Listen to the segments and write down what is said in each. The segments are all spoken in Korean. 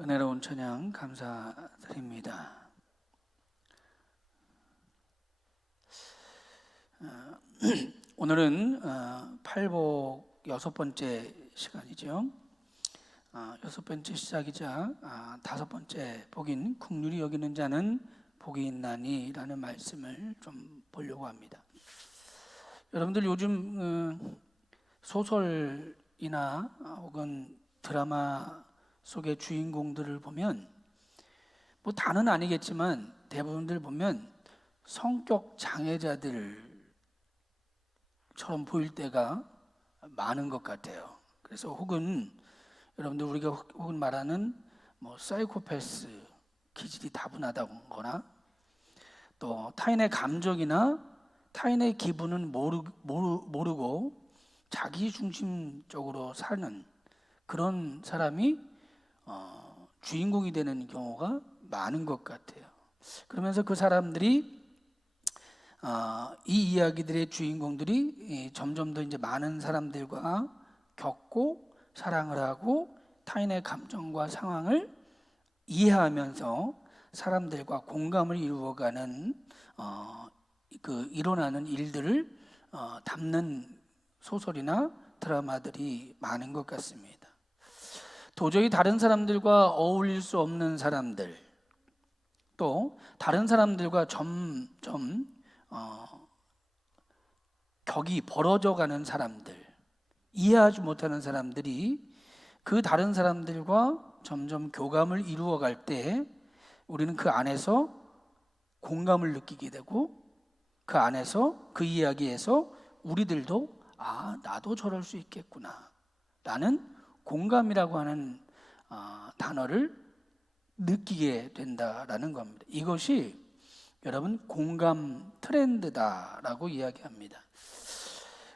은혜로운 찬양 감사드립니다. 오늘은 팔복 6번째 시간이죠. 6번째 시작이자 5번째 복인 국률이 여기는 자는 복이 있나니 라는 말씀을 좀 보려고 합니다. 여러분들 요즘 소설이나 혹은 드라마 속의 주인공들을 보면 뭐 다는 아니겠지만 대부분들 보면 성격 장애자들처럼 보일 때가 많은 것 같아요. 그래서 혹은 여러분들 우리가 혹은 말하는 뭐 사이코패스, 기질이 다분하다거나 또 타인의 감정이나 타인의 기분은 모르고 자기 중심적으로 사는 그런 사람이 주인공이 되는 경우가 많은 것 같아요. 그러면서 그 사람들이 이 이야기들의 주인공들이 점점 더 이제 많은 사람들과 겪고 사랑을 하고 타인의 감정과 상황을 이해하면서 사람들과 공감을 이루어가는 일어나는 일들을 담는 소설이나 드라마들이 많은 것 같습니다. 도저히 다른 사람들과 어울릴 수 없는 사람들, 또 다른 사람들과 점점 격이 벌어져가는 사람들, 이해하지 못하는 사람들이 그 다른 사람들과 점점 교감을 이루어갈 때 우리는 그 안에서 공감을 느끼게 되고 그 안에서 그 이야기에서 우리들도 나도 저럴 수 있겠구나 라는 공감이라고 하는 단어를 느끼게 된다라는 겁니다. 이것이 여러분 공감 트렌드다라고 이야기합니다.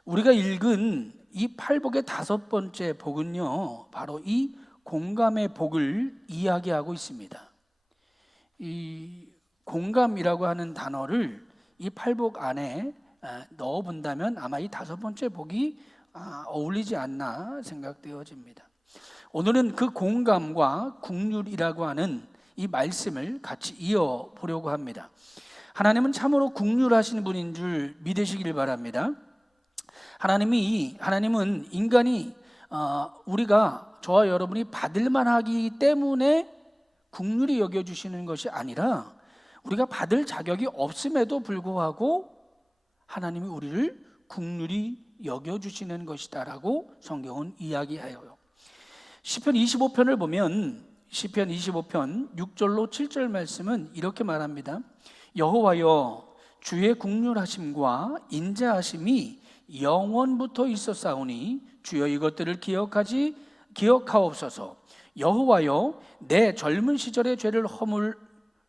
우리가 읽은 이 팔복의 5번째 복은요, 바로 이 공감의 복을 이야기하고 있습니다. 이 공감이라고 하는 단어를 이 팔복 안에 넣어본다면 아마 이 5번째 복이 어울리지 않나 생각되어집니다. 오늘은 그 공감과 국률이라고 하는 이 말씀을 같이 이어보려고 합니다. 하나님은 참으로 국률하신 분인 줄 믿으시길 바랍니다. 하나님은 인간이 우리가 저와 여러분이 받을만 하기 때문에 국률이 여겨주시는 것이 아니라 우리가 받을 자격이 없음에도 불구하고 하나님이 우리를 국률이 여겨주시는 것이다라고 성경은 이야기해요. 시편 25편을 보면 시편 25편 6절로 7절 말씀은 이렇게 말합니다. 여호와여, 주의 국률하심과 인자하심이 영원부터 있었사오니 주여 이것들을 기억하옵소서. 여호와여, 내 젊은 시절의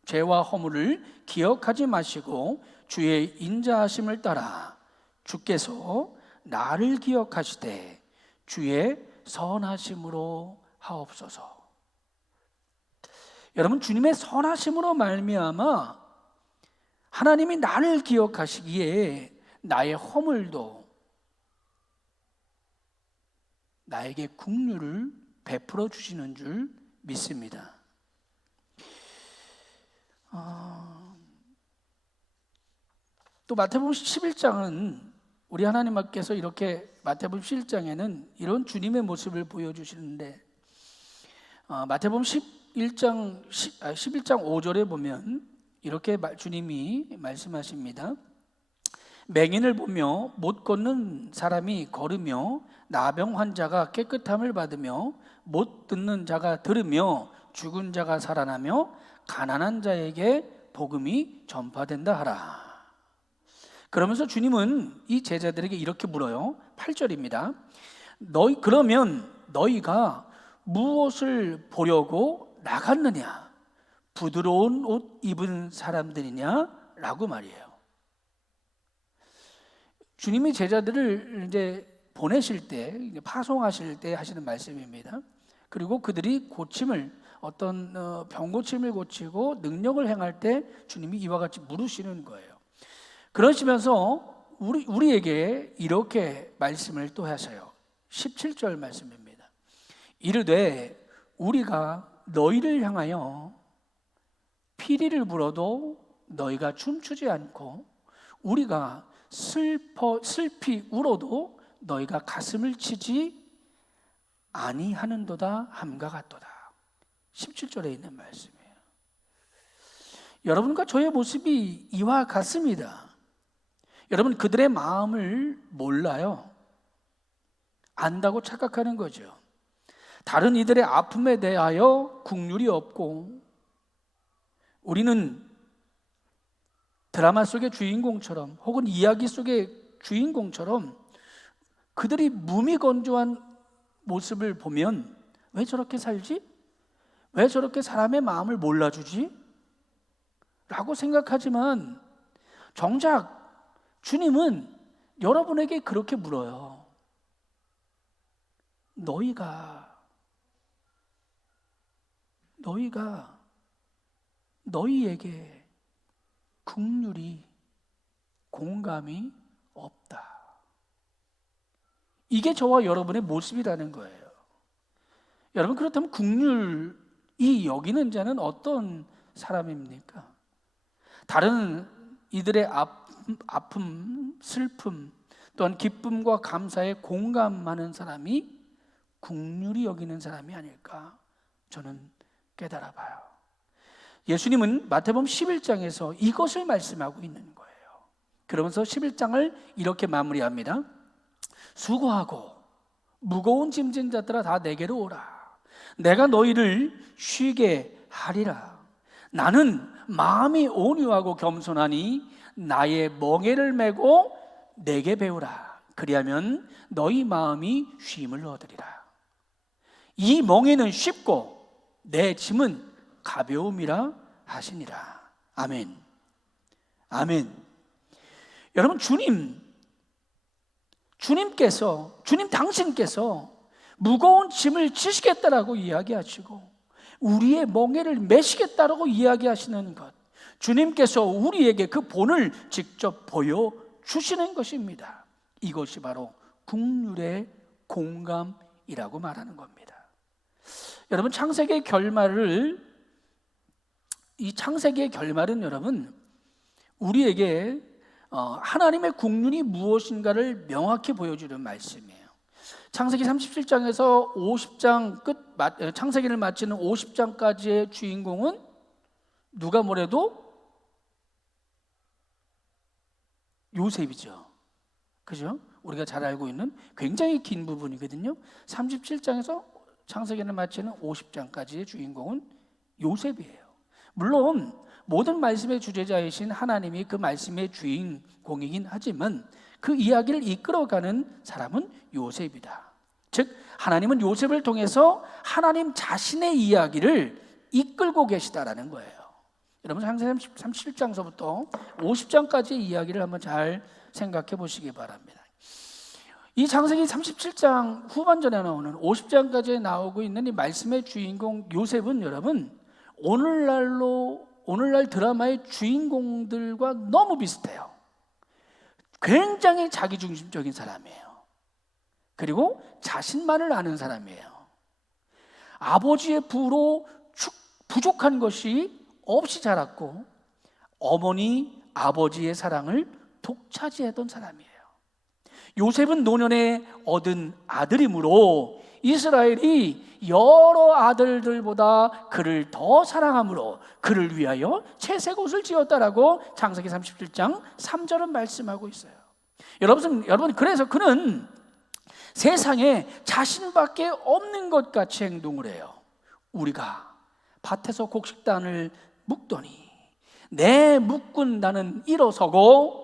죄와 허물을 기억하지 마시고 주의 인자하심을 따라 주께서 나를 기억하시되 주의 선하심으로 하옵소서. 여러분, 주님의 선하심으로 말미암아 하나님이 나를 기억하시기에 나의 허물도 나에게 국률을 베풀어 주시는 줄 믿습니다. 또 마태복음 11장은 우리 하나님께서 이렇게 마태복음 11장에는 이런 주님의 모습을 보여주시는데 마태복음 11장 5절에 보면 이렇게 주님이 말씀하십니다. 맹인을 보며 못 걷는 사람이 걸으며 나병 환자가 깨끗함을 받으며 못 듣는 자가 들으며 죽은 자가 살아나며 가난한 자에게 복음이 전파된다 하라. 그러면서 주님은 이 제자들에게 이렇게 물어요. 8절입니다. 그러면 너희가 무엇을 보려고 나갔느냐? 부드러운 옷 입은 사람들이냐? 라고 말이에요. 주님이 제자들을 이제 보내실 때, 파송하실 때 하시는 말씀입니다. 그리고 그들이 어떤 병 고침을 고치고 능력을 행할 때 주님이 이와 같이 물으시는 거예요. 그러시면서 우리에게 이렇게 말씀을 또 하세요. 17절 말씀입니다. 이르되 우리가 너희를 향하여 피리를 불어도 너희가 춤추지 않고 우리가 슬피 울어도 너희가 가슴을 치지 아니하는도다 함과 같도다. 17절에 있는 말씀이에요. 여러분과 저의 모습이 이와 같습니다. 여러분, 그들의 마음을 몰라요. 안다고 착각하는 거죠. 다른 이들의 아픔에 대하여 긍휼이 없고, 우리는 드라마 속의 주인공처럼 혹은 이야기 속의 주인공처럼 그들이 무미건조한 모습을 보면 왜 저렇게 살지? 왜 저렇게 사람의 마음을 몰라주지? 라고 생각하지만 정작 주님은 여러분에게 그렇게 물어요. 너희에게 긍휼이 공감이 없다. 이게 저와 여러분의 모습이라는 거예요. 여러분, 그렇다면 긍휼이 여기는 자는 어떤 사람입니까? 다른 이들의 아픔, 슬픔, 또한 기쁨과 감사에 공감하는 사람이 긍휼히 여기는 사람이 아닐까 저는 깨달아 봐요. 예수님은 마태복음 11장에서 이것을 말씀하고 있는 거예요. 그러면서 11장을 이렇게 마무리합니다. 수고하고 무거운 짐진 자들아 다 내게로 오라. 내가 너희를 쉬게 하리라. 나는 마음이 온유하고 겸손하니 나의 멍에를 메고 내게 배우라. 그리하면 너희 마음이 쉼을 얻으리라. 이 멍에는 쉽고 내 짐은 가벼움이라 하시니라. 아멘. 아멘. 여러분, 주님 당신께서 무거운 짐을 지시겠다라고 이야기하시고 우리의 멍에를 메시겠다라고 이야기하시는 것, 주님께서 우리에게 그 본을 직접 보여주시는 것입니다. 이것이 바로 긍휼의 공감이라고 말하는 겁니다. 여러분, 창세기의 결말은 여러분 우리에게 하나님의 긍휼이 무엇인가를 명확히 보여주는 말씀이에요. 창세기 37장에서 50장 창세기를 마치는 50장까지의 주인공은 누가 뭐래도 요셉이죠. 그죠? 우리가 잘 알고 있는 굉장히 긴 부분이거든요. 37장에서 창세기를 마치는 50장까지의 주인공은 요셉이에요. 물론 모든 말씀의 주제자이신 하나님이 그 말씀의 주인공이긴 하지만 그 이야기를 이끌어가는 사람은 요셉이다. 즉 하나님은 요셉을 통해서 하나님 자신의 이야기를 이끌고 계시다라는 거예요. 여러분, 창세기 37장서부터 50장까지의 이야기를 한번 잘 생각해 보시기 바랍니다. 이 창세기 37장 후반전에 나오는 50장까지 나오고 있는 이 말씀의 주인공 요셉은 여러분 오늘날 드라마의 주인공들과 너무 비슷해요. 굉장히 자기중심적인 사람이에요. 그리고 자신만을 아는 사람이에요. 아버지의 부로 부족한 것이 없이 자랐고 어머니, 아버지의 사랑을 독차지했던 사람이에요. 요셉은 노년에 얻은 아들이므로 이스라엘이 여러 아들들보다 그를 더 사랑함으로 그를 위하여 채색 옷을 지었다라고 창세기 37장 3절은 말씀하고 있어요. 여러분, 그래서 그는 세상에 자신밖에 없는 것 같이 행동을 해요. 우리가 밭에서 곡식단을 묶더니 내 묶은 단은 일어서고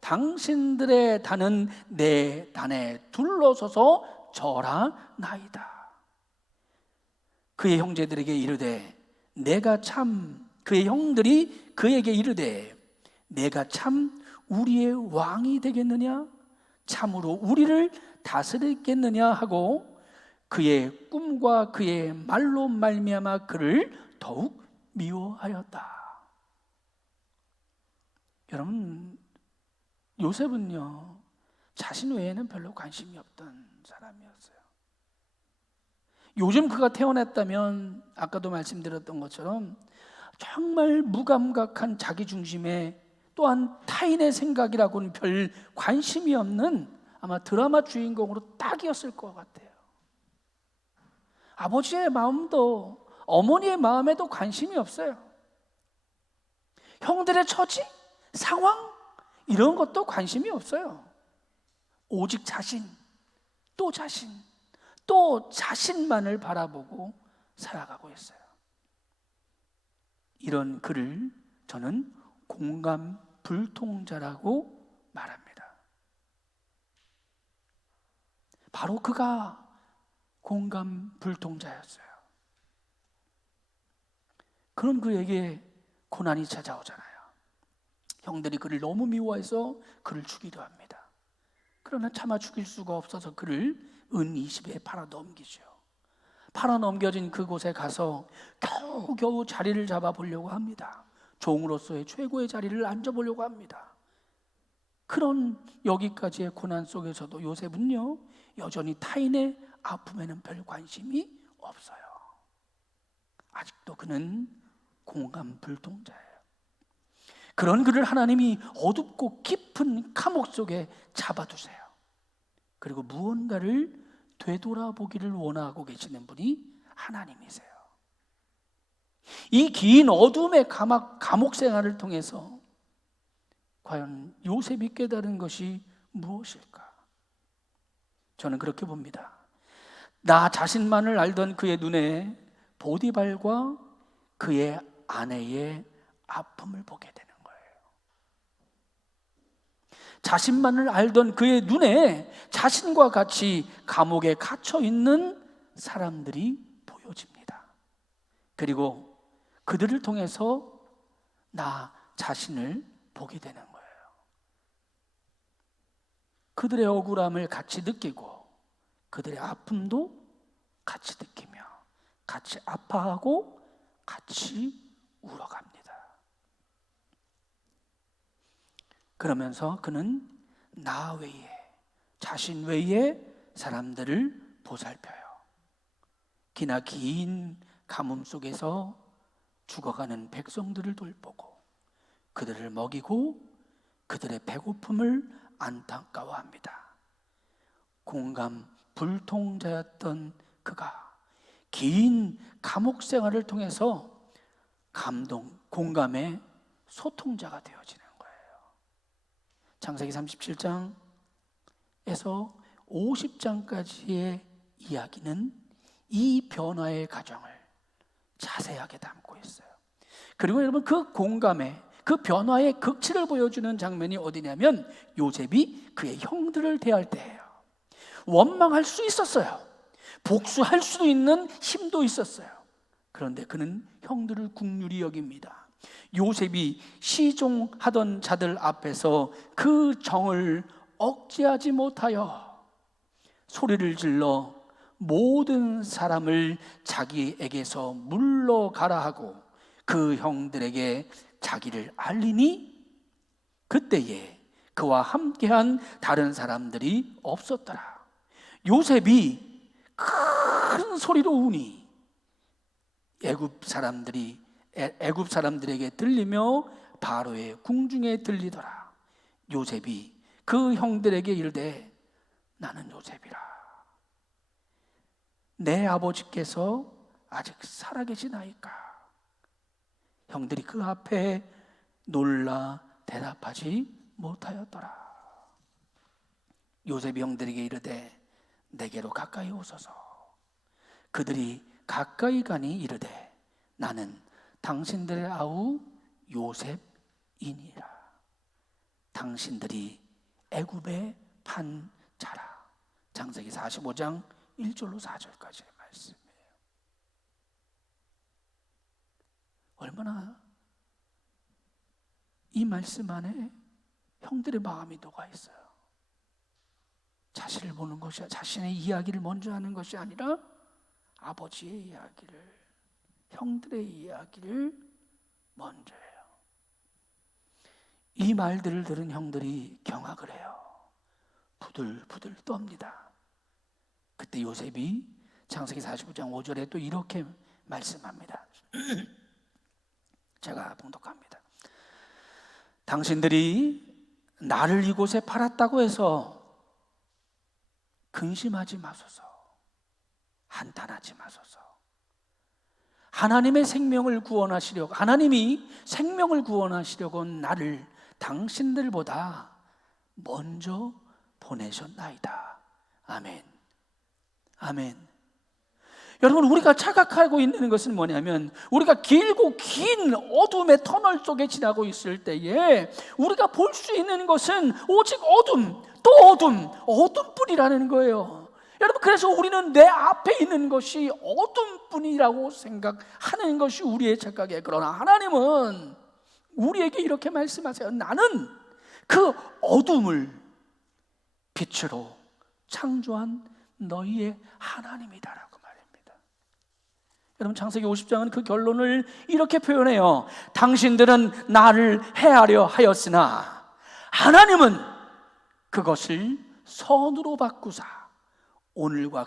당신들의 단은 내 단에 둘러서서 절하나이다. 그의 형제들에게 이르되 그의 형들이 그에게 이르되 내가 참 우리의 왕이 되겠느냐? 참으로 우리를 다스리겠느냐 하고 그의 꿈과 그의 말로 말미암아 그를 더욱 미워하였다. 여러분, 요셉은요 자신 외에는 별로 관심이 없던 사람이었어요. 요즘 그가 태어났다면 아까도 말씀드렸던 것처럼 정말 무감각한 자기중심에, 또한 타인의 생각이라고는 별 관심이 없는 아마 드라마 주인공으로 딱이었을 것 같아요. 아버지의 마음도 어머니의 마음에도 관심이 없어요. 형들의 처지, 상황 이런 것도 관심이 없어요. 오직 자신, 또 자신, 또 자신만을 바라보고 살아가고 있어요. 이런 그를 저는 공감 불통자라고 말합니다. 바로 그가 공감 불통자였어요. 그런 그에게 고난이 찾아오잖아요. 형들이 그를 너무 미워해서 그를 죽이려 합니다. 그러나 차마 죽일 수가 없어서 그를 은 20에 팔아 넘기죠. 팔아 넘겨진 그곳에 가서 겨우겨우 자리를 잡아보려고 합니다. 종으로서의 최고의 자리를 앉아보려고 합니다. 그런 여기까지의 고난 속에서도 요셉은요, 여전히 타인의 아픔에는 별 관심이 없어요. 아직도 그는 공감 불통자예요. 그런 그를 하나님이 어둡고 깊은 감옥 속에 잡아두세요. 그리고 무언가를 되돌아보기를 원하고 계시는 분이 하나님이세요. 이 긴 어둠의 감옥 생활을 통해서 과연 요셉이 깨달은 것이 무엇일까? 저는 그렇게 봅니다. 나 자신만을 알던 그의 눈에 보디발과 그의 아내의 아픔을 보게 되는 거예요. 자신만을 알던 그의 눈에 자신과 같이 감옥에 갇혀 있는 사람들이 보여집니다. 그리고 그들을 통해서 나 자신을 보게 되는 거예요. 그들의 억울함을 같이 느끼고 그들의 아픔도 같이 느끼며 같이 아파하고 같이 울어갑니다. 그러면서 그는 나 외에, 자신 외에 사람들을 보살펴요. 기나 긴 가뭄 속에서 죽어가는 백성들을 돌보고 그들을 먹이고 그들의 배고픔을 안타까워합니다. 공감 불통자였던 그가 긴 감옥 생활을 통해서 공감의 소통자가 되어지는 거예요. 창세기 37장에서 50장까지의 이야기는 이 변화의 과정을 자세하게 담고 있어요. 그리고 여러분, 그 공감의 그 변화의 극치를 보여주는 장면이 어디냐면 요셉이 그의 형들을 대할 때예요. 원망할 수 있었어요. 복수할 수도 있는 힘도 있었어요. 그런데 그는 형들을 긍휼히 여깁니다. 요셉이 시종하던 자들 앞에서 그 정을 억제하지 못하여 소리를 질러 모든 사람을 자기에게서 물러가라 하고 그 형들에게 자기를 알리니 그때에 그와 함께한 다른 사람들이 없었더라. 요셉이 큰 소리로 우니 애굽 사람들에게 들리며 바로의 궁중에 들리더라. 요셉이 그 형들에게 이르되 나는 요셉이라. 내 아버지께서 아직 살아계시나이까? 형들이 그 앞에 놀라 대답하지 못하였더라. 요셉이 형들에게 이르되 내게로 가까이 오소서. 그들이 가까이 가니 이르되 나는 당신들의 아우 요셉이니라. 당신들이 애굽에 판 자라. 창세기 45장 1절로 4절까지의 말씀이에요. 얼마나 이 말씀 안에 형들의 마음이 녹아 있어요. 자신을 보는 것이, 자신의 이야기를 먼저 하는 것이 아니라 아버지의 이야기를, 형들의 이야기를 먼저 해요. 이 말들을 들은 형들이 경악을 해요. 부들부들 떱니다. 그때 요셉이 창세기 49장 5절에 또 이렇게 말씀합니다. 제가 봉독합니다. 당신들이 나를 이곳에 팔았다고 해서 근심하지 마소서. 한탄하지 마소서. 하나님이 생명을 구원하시려고 나를 당신들보다 먼저 보내셨나이다. 아멘. 아멘. 여러분, 우리가 착각하고 있는 것은 뭐냐면, 우리가 길고 긴 어둠의 터널 속에 지나고 있을 때에 우리가 볼 수 있는 것은 오직 어둠, 또 어둠뿐이라는 거예요. 여러분, 그래서 우리는 내 앞에 있는 것이 어둠뿐이라고 생각하는 것이 우리의 착각이에요. 그러나 하나님은 우리에게 이렇게 말씀하세요. 나는 그 어둠을 빛으로 창조한 너희의 하나님이다라고 말입니다. 여러분, 창세기 50장은 그 결론을 이렇게 표현해요. 당신들은 나를 해하려 하였으나 하나님은 그것을 선으로 바꾸사 오늘과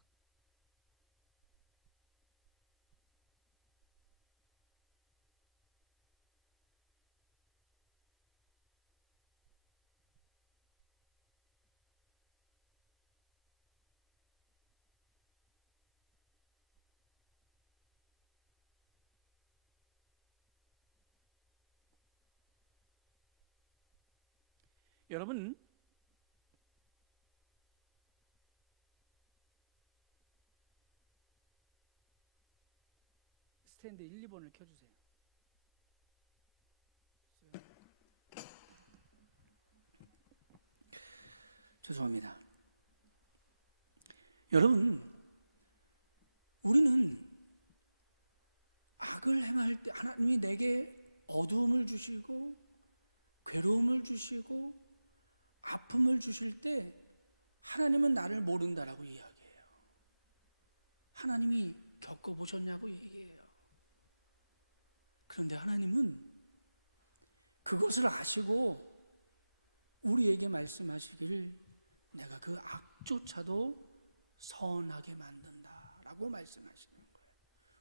죄송합니다. 여러분, 우리는 악을 행할 때 하나님이 내게 어두움을 주시고 괴로움을 주시고 아픔을 주실 때 하나님은 나를 모른다라고 이야기해요. 하나님이 겪어보셨냐고 얘기해요. 그런데 하나님은 그것을 아시고 우리에게 말씀하시기를 내가 그 악조차도 선하게 만든다라고 말씀하시는 거예요.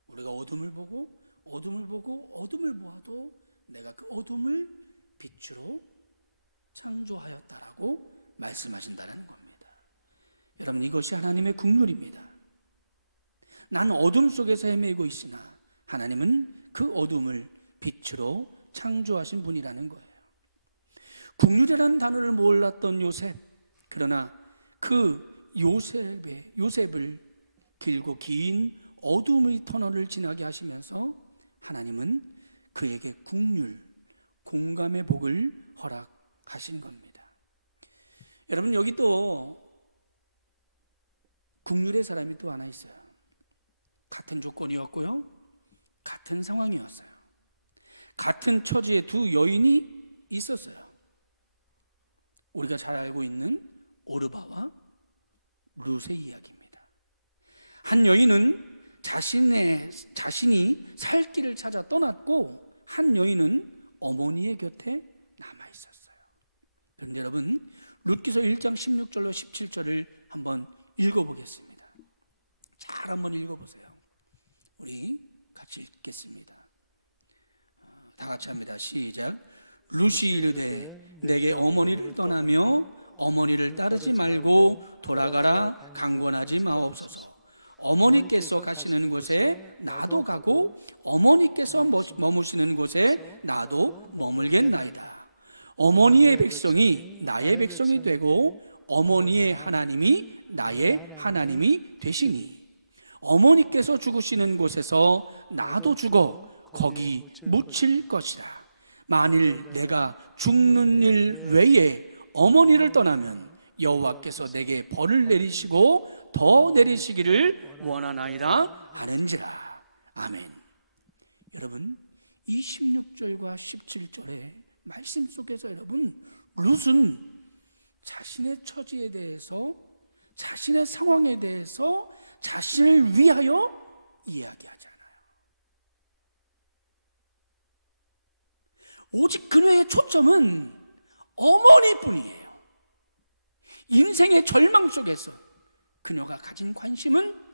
우리가 어둠을 보고 어둠을 보아도 내가 그 어둠을 빛으로 창조하였다라고 말씀하신다는 겁니다. 여러분, 이것이 하나님의 국률입니다. 난 어둠 속에서 헤매고 있으나 하나님은 그 어둠을 빛으로 창조하신 분이라는 거예요. 국률이라는 단어를 몰랐던 요셉, 그러나 그 요셉을 길고 긴 어둠의 터널을 지나게 하시면서 하나님은 그에게 국률, 공감의 복을 허락하신 겁니다. 여러분, 여기 또 국률의 사람이 또 하나 있어요. 같은 조건이었고요, 같은 상황이었어요. 같은 처지의 두 여인이 있었어요. 우리가 잘 알고 있는 오르바와 룻의 이야기입니다. 한 여인은 자신이 살 길을 찾아 떠났고, 한 여인은 어머니의 곁에 남아 있었어요. 그런데 여러분, 룻기서 1장 16절로 17절을 한번 읽어보겠습니다. 잘 한번 읽어보세요. 우리 같이 읽겠습니다. 다 같이 합니다. 시작. 룻이 이르되 내게 어머니를 떠나며 어머니를 따르지 말고 돌아가라 강권하지 마옵소서. 어머니께서 가시는 곳에 나도 가고 어머니께서 머무시는 곳에 나도 머물겠나이다. 어머니의 백성이 나의 백성이 되고 어머니의 하나님이 나의 하나님이 되시니 어머니께서 죽으시는 곳에서 나도 죽어 거기 묻힐 것이라. 만일 내가 죽는 일 외에 어머니를 떠나면 여호와께서 내게 벌을 내리시고 더 내리시기를 원하나이다 하는지라. 아멘. 여러분, 이 16절과 17절의 말씀 속에서 여러분, 룻은 자신의 처지에 대해서, 자신의 상황에 대해서 자신을 위하여 이야기하지 않아요. 오직 그녀의 초점은 어머니뿐이에요. 인생의 절망 속에서 그녀가 가진 관심은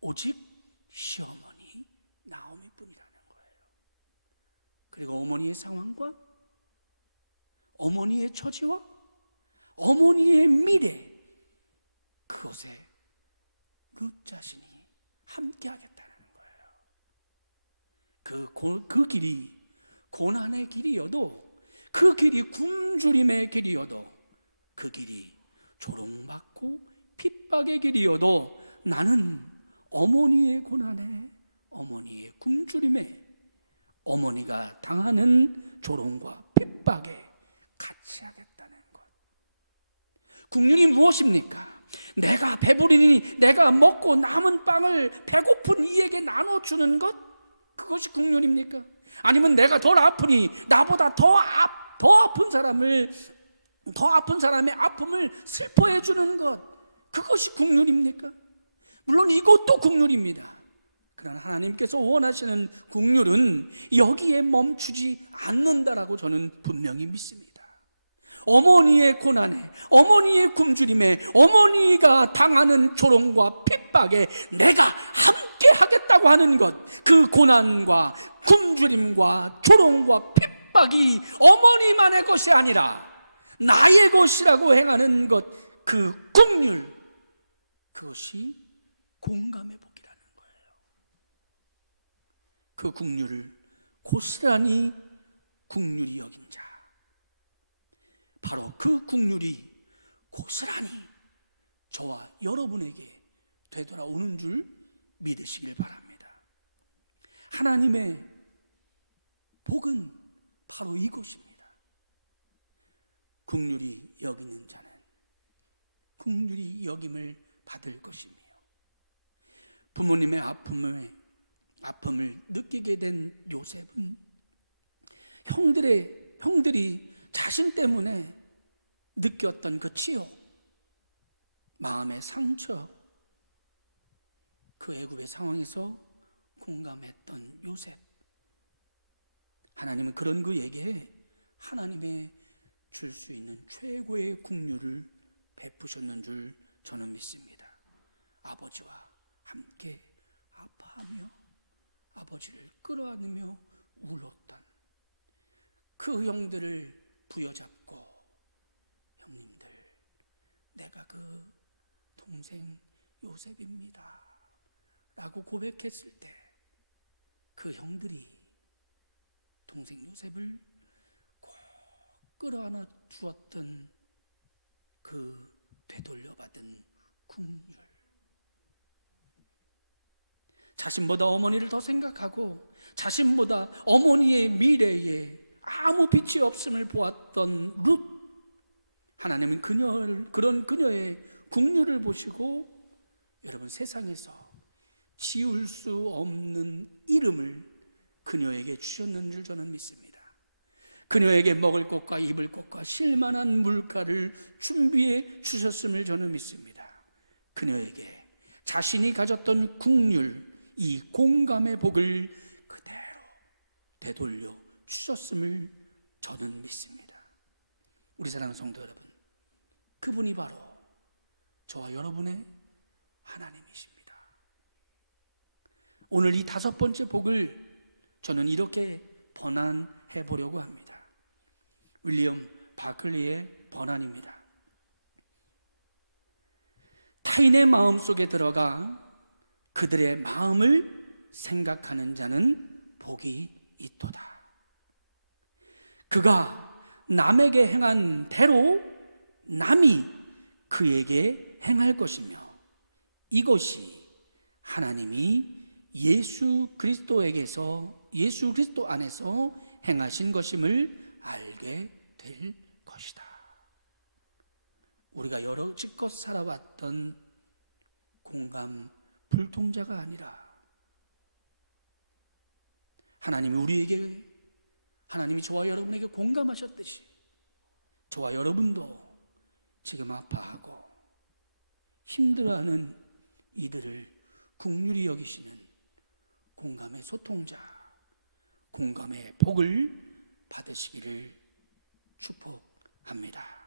오직 시어머니 나오미뿐이라는 거예요. 그리고 어머니의 상황과 어머니의 처지와 어머니의 미래, 그것에 룻 자신이 함께 하겠다는 거예요. 그 길이 고난의 길이어도, 그 길이 굶주림의 길이어도, 그 길이 조롱받고 핍박의 길이어도 나는 어머니의 고난에, 어머니의 굶주림에, 어머니가 당하는 조롱과 핍박에 같이 하겠다는 것. 국륜이 무엇입니까? 내가 배부르니 내가 먹고 남은 빵을 배고픈 이에게 나눠주는 것? 그것이 국륜입니까? 아니면 내가 덜 아프니 나보다 더 아픈 사람의 아픔을 슬퍼해 주는 것, 그것이 국륜입니까? 물론 이것도 국륜입니다. 그러나 하나님께서 원하시는 국륜은 여기에 멈추지 않는다라고 저는 분명히 믿습니다. 어머니의 고난에, 어머니의 굶주림에, 어머니가 당하는 조롱과 핍박에 내가 함께 하겠다고 하는 것, 그 고난과 굶주림과 조롱과 핍박이 어머니만의 것이 아니라 나의 것이라고 행하는 것, 그 국률, 그것이 공감의 복이라는 거예요. 그 국률을 고스란히 국률이 여긴 자, 바로 그 국률이 고스란히 저와 여러분에게 되돌아오는 줄 믿으시길 바랍니다. 하나님의 복은 바로 이것입니다. 국률이 여기는 자는 국률이 여김을 받을 것이며, 부모님의 아픔을 느끼게 된 요셉은 형들이 자신 때문에 느꼈던 그 치욕, 마음의 상처, 그 애굽의 상황에서 공감했던 요셉, 하나님은 그런 그에게 하나님의 줄 수 있는 최고의 국률을 베푸셨는 줄 저는 믿습니다. 아버지와 함께 아파하며 아버지를 끌어안으며 울었던 그 형들을 부여잡고, 형님들, 내가 그 동생 요셉입니다 라고 고백했을 때 그 형들이 동생 요셉을 꼭 끌어안아 주었던 그 되돌려받은 국률, 자신보다 어머니를 더 생각하고 자신보다 어머니의 미래에 아무 빛이 없음을 보았던 룻, 하나님은 그런 그녀의 국률을 보시고 여러분, 세상에서 지울 수 없는 이름을 그녀에게 주셨는 줄 저는 믿습니다. 그녀에게 먹을 것과 입을 것과 쉴만한 물가를 준비해 주셨음을 저는 믿습니다. 그녀에게 자신이 가졌던 국률, 이 공감의 복을 그대로 되돌려 주셨음을 저는 믿습니다. 우리 사랑하는 성도 여러분, 그분이 바로 저와 여러분의 하나님이십니다. 오늘 이 5번째 복을 저는 이렇게 번안해 보려고 합니다. 윌리엄 바클리의 번안입니다. 타인의 마음 속에 들어가 그들의 마음을 생각하는 자는 복이 있도다. 그가 남에게 행한 대로 남이 그에게 행할 것이며, 이것이 하나님이 예수 그리스도 안에서 행하신 것임을 알게 될 것이다. 우리가 여러지껏 살아왔던 공감 불통자가 아니라 하나님이 저와 여러분에게 공감하셨듯이 저와 여러분도 지금 아파하고 힘들어하는 이들을 긍휼히 여기시는 공감의 소통자, 공감의 복을 받으시기를 축복합니다.